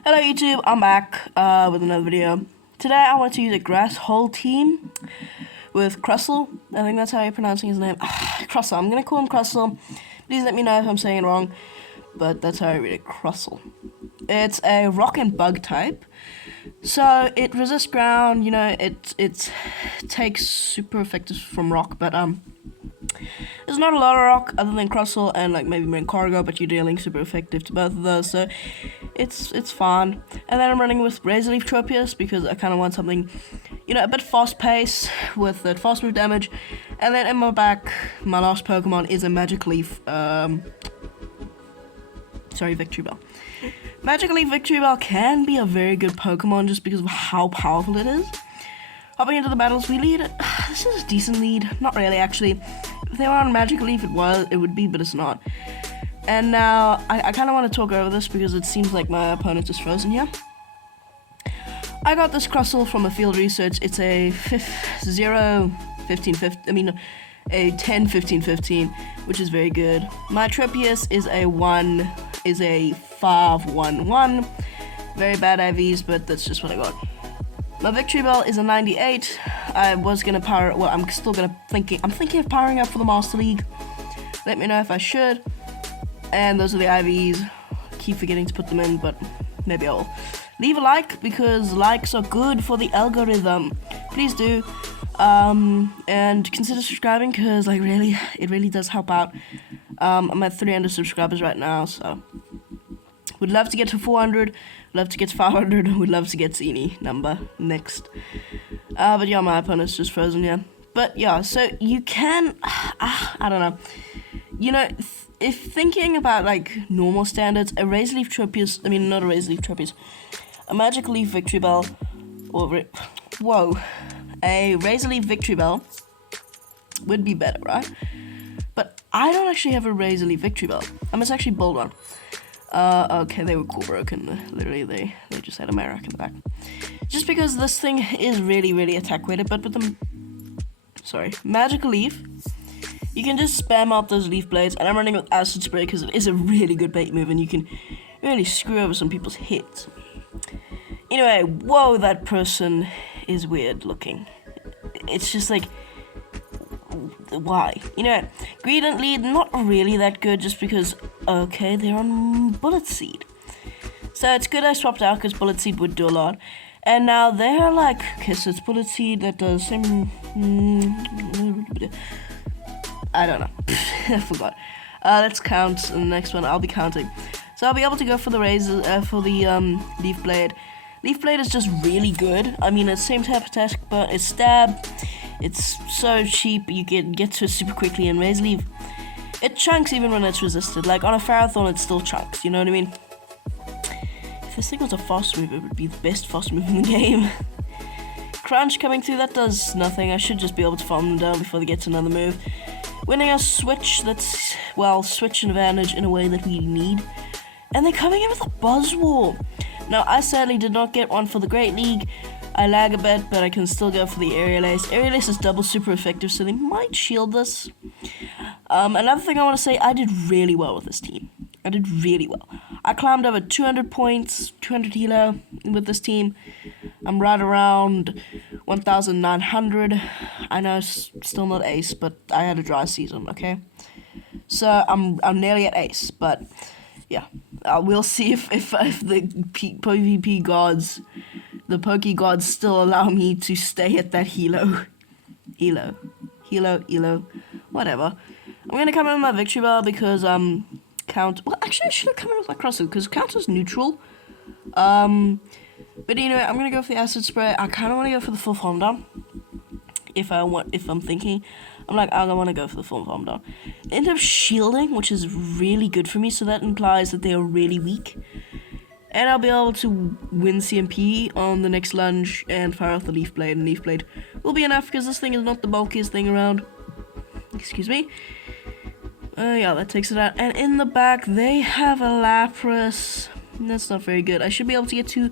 Hello YouTube, I'm back with another video. Today I want to use a grass hole team with Crustle. I think that's how you're pronouncing his name. Crustle, I'm gonna call him Crustle. Please let me know if I'm saying it wrong, but that's how I read it, Crustle. It's a rock and bug type, so it resists ground, it takes super effective from rock, but there's not a lot of rock other than Crustle and like maybe Cargo, but you're dealing super effective to both of those, so it's fun. And then I'm running with Razor Leaf Tropius because I kind of want something, a bit fast pace with that fast move damage. And then in my back, my last Pokemon is a Magic Leaf, Victory Bell. Magic Leaf Victory Bell can be a very good Pokemon just because of how powerful it is. Hopping into the battles, we lead. This is a decent lead. Not really, actually. If they were on Magic Leaf, it would be, but it's not. And now, I kind of want to talk over this because it seems like my opponent is frozen here. I got this Crustle from a field research. It's a 10-15-15, which is very good. My Tropius is a 5-1-1. Very bad IVs, but that's just what I got. My Victory Bell is a 98. I was gonna power. Well, I'm still gonna I'm thinking of powering up for the Master League. Let me know if I should. And those are the IVs. Keep forgetting to put them in, but maybe I will. Leave a like because likes are good for the algorithm. Please do. And consider subscribing because it really does help out. I'm at 300 subscribers right now, so would love to get to 400. Love to get to 500. Would love to get to any number next. But yeah, my opponent's just frozen, yeah. But yeah, so you can, I don't know. If thinking about like normal standards, a Razor Leaf Tropius, not a Razor Leaf Tropius, a Magic Leaf Victory Bell, a Razor Leaf Victory Bell would be better, right? But I don't actually have a Razor Leaf Victory Bell. I must actually build one. Okay, they were cool broken. Literally, they just had a Marek in the back. Just because this thing is really attack weighted, but with the Magic Leaf, you can just spam out those leaf blades, and I'm running with Acid Spray because it is a really good bait move, and you can really screw over some people's heads. Anyway, whoa, that person is weird looking. It's just like, why? Greedent lead, not really that good just because, okay, they're on Bullet Seed. So it's good I swapped out because Bullet Seed would do a lot. And now they're like, okay, so it's Bullet Seed that does some, I don't know, I forgot. Let's count the next one, I'll be counting. So I'll be able to go for the Leaf Blade. Leaf Blade is just really good. It's same type of attack, but it's stab. It's so cheap, you get to it super quickly, and Razor Leaf, it chunks even when it's resisted. Like on a Pharaohthorn, it still chunks, you know what I mean? If this thing was a fast move, it would be the best fast move in the game. Crunch coming through, that does nothing. I should just be able to farm them down before they get to another move. Winning a switch, that's, switch advantage in a way that we need. And they're coming in with a Buzzwole. Now, I sadly did not get one for the Great League. I lag a bit, but I can still go for the Aerial Ace. Aerial Ace is double super effective, so they might shield this. Another thing I want to say, I did really well with this team. I did really well. I climbed over 200 points, 200 elo with this team. I'm right around 1,900. I know still not ace, but I had a dry season, okay? So I'm nearly at ace, but yeah. We'll see if the PvP gods, the Poke gods still allow me to stay at that Elo, whatever. I'm gonna come in with my Victory Bell because actually I should have come in with my Crustle because count is neutral. But anyway, I'm gonna go for the Acid Spray. I kind of want to go for the full farm down. If I'm thinking, I want to go for the full farm down. End up shielding, which is really good for me, so that implies that they are really weak. And I'll be able to win CMP on the next lunge and fire off the Leaf Blade, and Leaf Blade will be enough because this thing is not the bulkiest thing around. Excuse me. Yeah, that takes it out. And in the back, they have a Lapras. That's not very good. I should be able to get to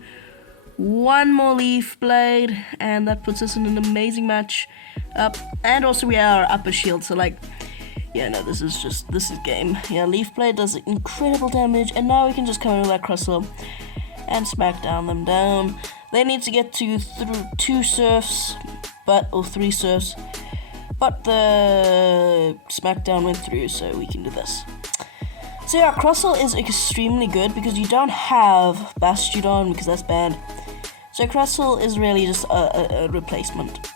one more Leaf Blade, and that puts us in an amazing match up. And also we are up a shield, so yeah, no, this is game. Yeah, Leaf Blade does incredible damage, and now we can just come in with that Crustle. and smack them down. They need to get to through 2 surfs, or 3 surfs, but the smackdown went through, so we can do this. So yeah, Crossel is extremely good because you don't have Bastiodon because that's banned. So Crossel is really just a replacement.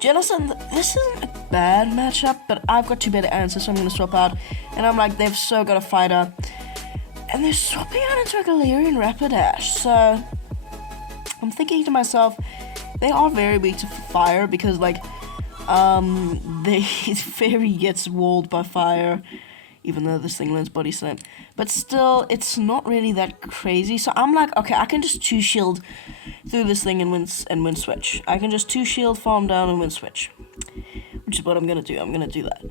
Jellicent, this isn't a bad matchup, but I've got 2 better answers, so I'm going to swap out. And I'm like, they've so got a fighter. And they're swapping out into a Galarian Rapidash. So I'm thinking to myself, they are very weak to fire because, like, his fairy gets walled by fire, even though this thing learns Body Slam. But still, it's not really that crazy. So I'm like, okay, I can just 2-shield through this thing and win switch. I can just 2-shield, farm down, and win switch. Which is what I'm going to do. I'm going to do that.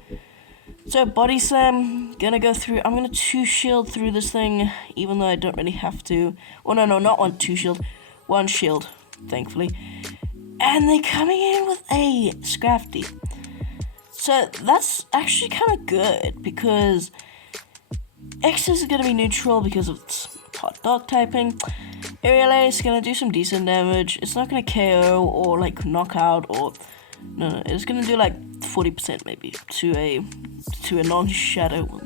So Body Slam, gonna go through. I'm going to 2-shield through this thing, even though I don't really have to. Oh, no, not 2-shield. 1 shield, thankfully. And they're coming in with a Scrafty. So that's actually kind of good because X is going to be neutral because of its hot dog typing. Aerial Ace is going to do some decent damage. It's not going to KO or like knockout or no, it's going to do like 40% maybe to a non-shadow.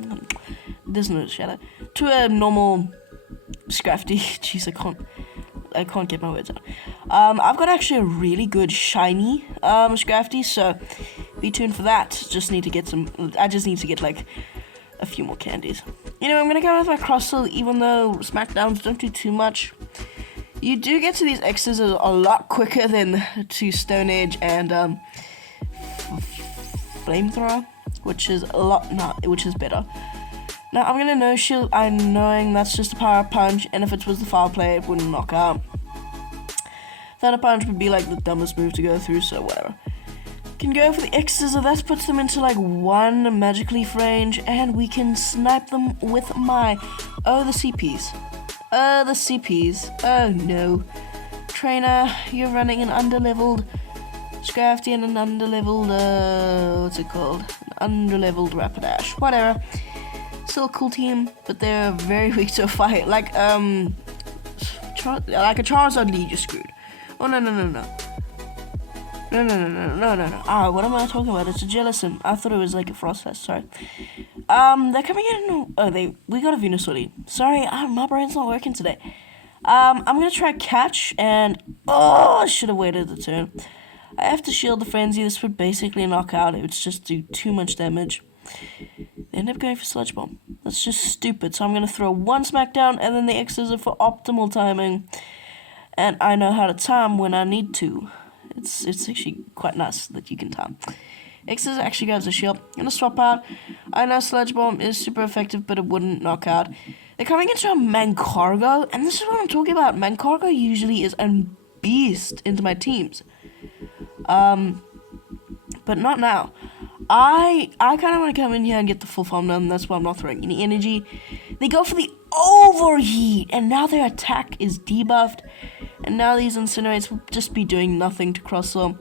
There's no shadow. To a normal Scrafty. Jeez, I can't get my words out. I've got actually a really good shiny Scrafty, so be tuned for that. I just need to get like a few more candies. You know, I'm gonna go with my Crossel, even though Smackdowns don't do too much. You do get to these X's a lot quicker than to Stone Edge and Flamethrower, which is which is better. Now I'm gonna no shield. I'm knowing that's just a power punch, and if it was the foul play, it wouldn't knock out. Thunder Punch would be like the dumbest move to go through, so whatever. Can go for the X's, so that puts them into like 1 Magic Leaf range, and we can snipe them with my the CPs. The CPs. Oh no. Trainer, you're running an underleveled Scrafty and an underleveled what's it called? An underleveled Rapidash. Whatever. Still a cool team, but they're very weak to a fight. Like a Charizard lead, you're screwed. Oh no. Ah, what am I talking about? It's a Jellicent. I thought it was like a Frost Nest, sorry. They're coming in. We got a Venusaur lead. Sorry, my brain's not working today. I'm gonna try catch and I should have waited the turn. I have to shield the Frenzy. This would basically knock out. It would just do too much damage. They end up going for Sludge Bomb. That's just stupid. So I'm gonna throw 1 Smackdown and then the X's are for optimal timing. And I know how to time when I need to. It's actually quite nice that you can time. X's actually goes a shield. I'm gonna swap out. I know Sludge Bomb is super effective, but it wouldn't knock out. They're coming into a Mancargo, and this is what I'm talking about. Mancargo usually is a beast into my teams. But not now. I kind of want to come in here and get the full farm done. That's why I'm not throwing any energy. They go for the overheat, and now their attack is debuffed. And now these Incinerates will just be doing nothing to Crossel.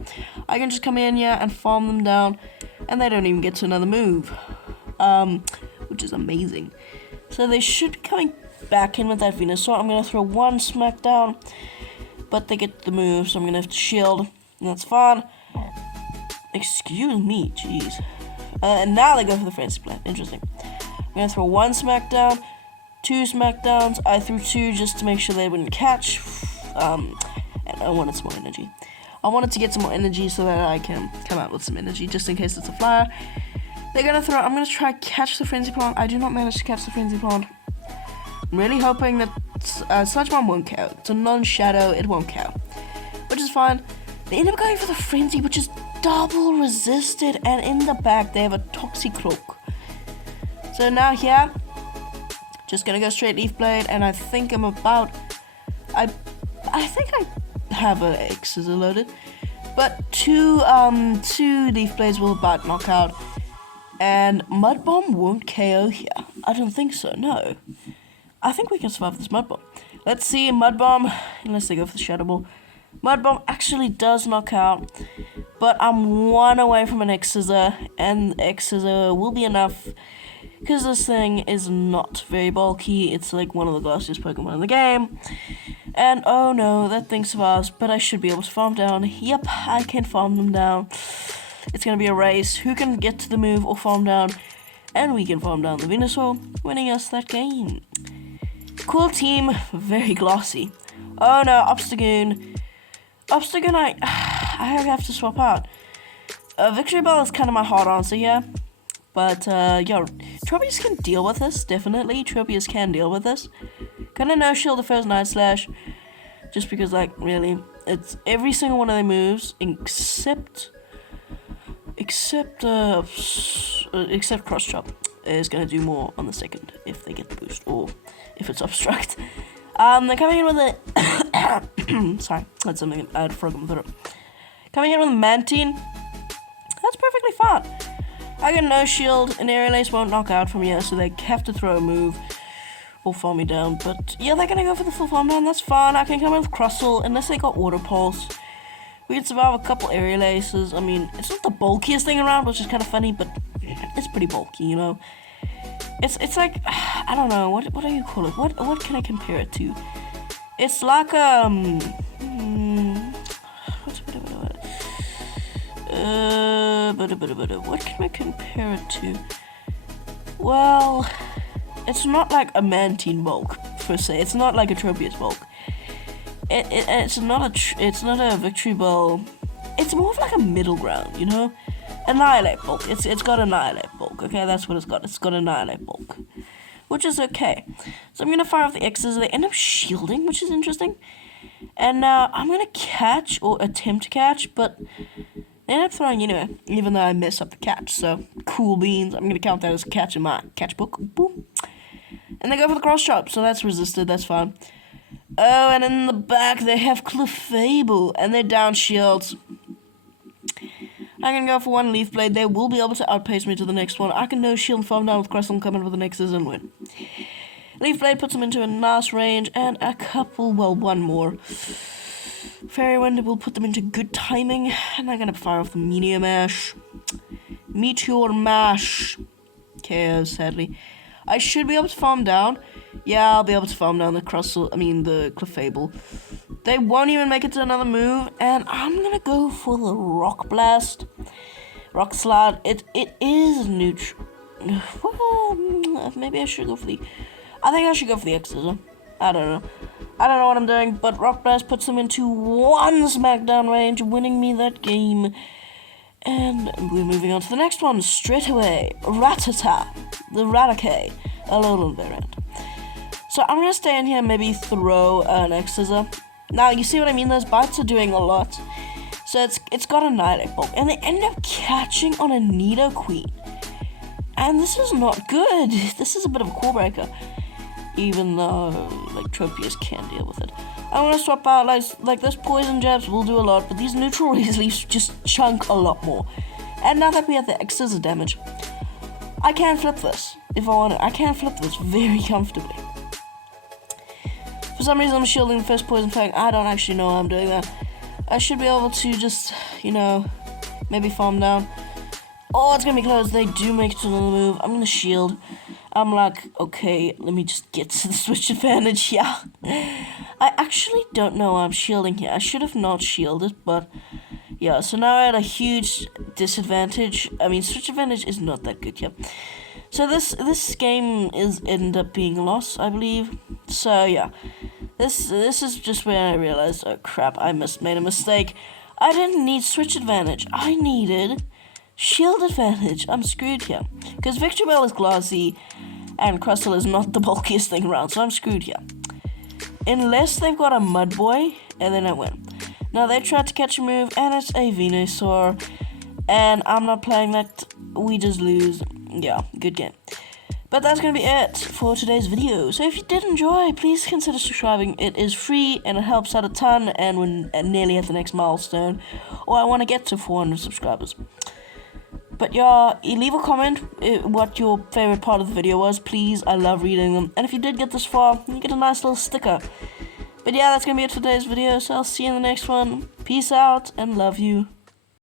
I can just come in here and farm them down, and they don't even get to another move, which is amazing. So they should be coming back in with that Venusaur. I'm gonna throw 1 Smackdown, but they get the move, so I'm gonna have to shield, and that's fine. Excuse me, jeez. And now they go for the Frenzy Plant. Interesting. I'm gonna throw 1 Smackdown, 2 Smackdowns. I threw 2 just to make sure they wouldn't catch. And I wanted some more energy. I wanted to get some more energy so that I can come out with some energy, just in case it's a flyer. They're gonna throw. I'm gonna try catch the Frenzy Plant. I do not manage to catch the Frenzy Plant. I'm really hoping that Sludge Bomb won't KO. It's a non-shadow. It won't KO, which is fine. They end up going for the Frenzy, which is double resisted, and in the back they have a Toxicroak. So now here, just gonna go straight Leaf Blade, and I think I'm about. I think I have an X's loaded, but two Leaf Blades will about knock out, and Mud Bomb won't KO here. I don't think so. No, I think we can survive this Mud Bomb. Let's see, Mud Bomb, unless they go for the Shadow Ball. Mud Bomb actually does knock out, but I'm 1 away from an X-Scissor, and X-Scissor will be enough, because this thing is not very bulky. It's like one of the glossiest Pokemon in the game. And oh no, that thing survives, but I should be able to farm down. Yep, I can farm them down. It's gonna be a race. Who can get to the move or farm down? And we can farm down the Venusaur, winning us that game. Cool team, very glossy. Oh no, Obstagoon. Obstagoon, I have to swap out. Victory Bell is kind of my hard answer here. But, yeah, Tropius can deal with this, definitely. Tropius can deal with this. Kinda no shield the first Night Slash. Just because, like, really, it's every single one of their moves, except Cross Chop, is gonna do more on the second if they get the boost, or if it's Obstruct. They're coming in with a... Sorry, that's something I had a frog in my throat. Coming in with a Mantine. That's perfectly fine. I got no shield, and Aerial Ace won't knock out from here, so they have to throw a move or farm me down. But yeah, they're gonna go for the full farm down. That's fine. I can come in with Crustle, unless they got Water Pulse. We can survive a couple Aerial Aces. I mean, it's not the bulkiest thing around, which is kind of funny, but it's pretty bulky, you know. It's like, I don't know, what do you call it? What can I compare it to? It's like what can I compare it to? Well, it's not like a Mantine bulk per se. It's not like a Tropius bulk. It's not a Victory Bell. It's more of like a middle ground, you know. Annihilate bulk. It's got Annihilate bulk. Okay, that's what it's got. It's got Annihilate bulk, which is okay. So I'm gonna fire off the X's. They end up shielding, which is interesting. And now I'm gonna catch or attempt to catch, but they end up throwing anyway, even though I mess up the catch. So cool beans. I'm gonna count that as a catch in my catch book. Boom. And they go for the Cross Chop, so that's resisted. That's fine. Oh, and in the back they have Clefable, and they're down shields. I can go for one Leaf Blade. They will be able to outpace me to the next one. I can no shield and farm down with Crustle and come in for the Nexus and win. Leaf Blade puts them into a nice range, and a couple, well, one more. Fairy Wind will put them into good timing, and I'm gonna fire off the Meteor Mash. Meteor Mash. KO, sadly. I should be able to farm down. Yeah, I'll be able to farm down the the Clefable. They won't even make it to another move, and I'm gonna go for the Rock Blast. Rock Slide. It is neutral. Well, maybe I should go for the... I think I should go for the X's. I don't know. I don't know what I'm doing, but Rock Blast puts them into one smackdown range, winning me that game. And we're moving on to the next one straight away. Rattata, the Raticate, a little variant. So I'm gonna stay in here and maybe throw an X-Scissor. Now you see what I mean? Those bites are doing a lot. So it's got a Annihilate bulk, and they end up catching on a Nidoqueen. And this is not good. This is a bit of a core breaker, even though like Tropius can deal with it. I'm gonna swap out like those poison jabs will do a lot, but these neutral Razor Leafs just chunk a lot more. And now that we have the X-Scissor damage, I can flip this if I want to. I can flip this very comfortably. For some reason I'm shielding the first poison fang. I don't actually know how I'm doing that. I should be able to just, you know, maybe farm down. Oh, it's gonna be close. They do make it to another move. I'm gonna shield. I'm like, okay, let me just get to the switch advantage. Yeah. I actually don't know why I'm shielding here. I should have not shielded, but yeah, so now I had a huge disadvantage. I mean, switch advantage is not that good, yeah. So this game is end up being a loss, I believe. So yeah, this is just where I realized, oh crap, I made a mistake. I didn't need switch advantage. I needed shield advantage. I'm screwed here because Victory Bell is glossy, and Crustle is not the bulkiest thing around, so I'm screwed here. Unless they've got a Mud Boy, and then I win. Now they tried to catch a move, and it's a Venusaur, and I'm not playing that. We just lose. Yeah, good game. But that's going to be it for today's video. So if you did enjoy, please consider subscribing. It is free, and it helps out a ton, and we're nearly at the next milestone. Or I want to get to 400 subscribers. But yeah, leave a comment what your favorite part of the video was, please. I love reading them. And if you did get this far, you get a nice little sticker. But yeah, that's going to be it for today's video, so I'll see you in the next one. Peace out, and love you.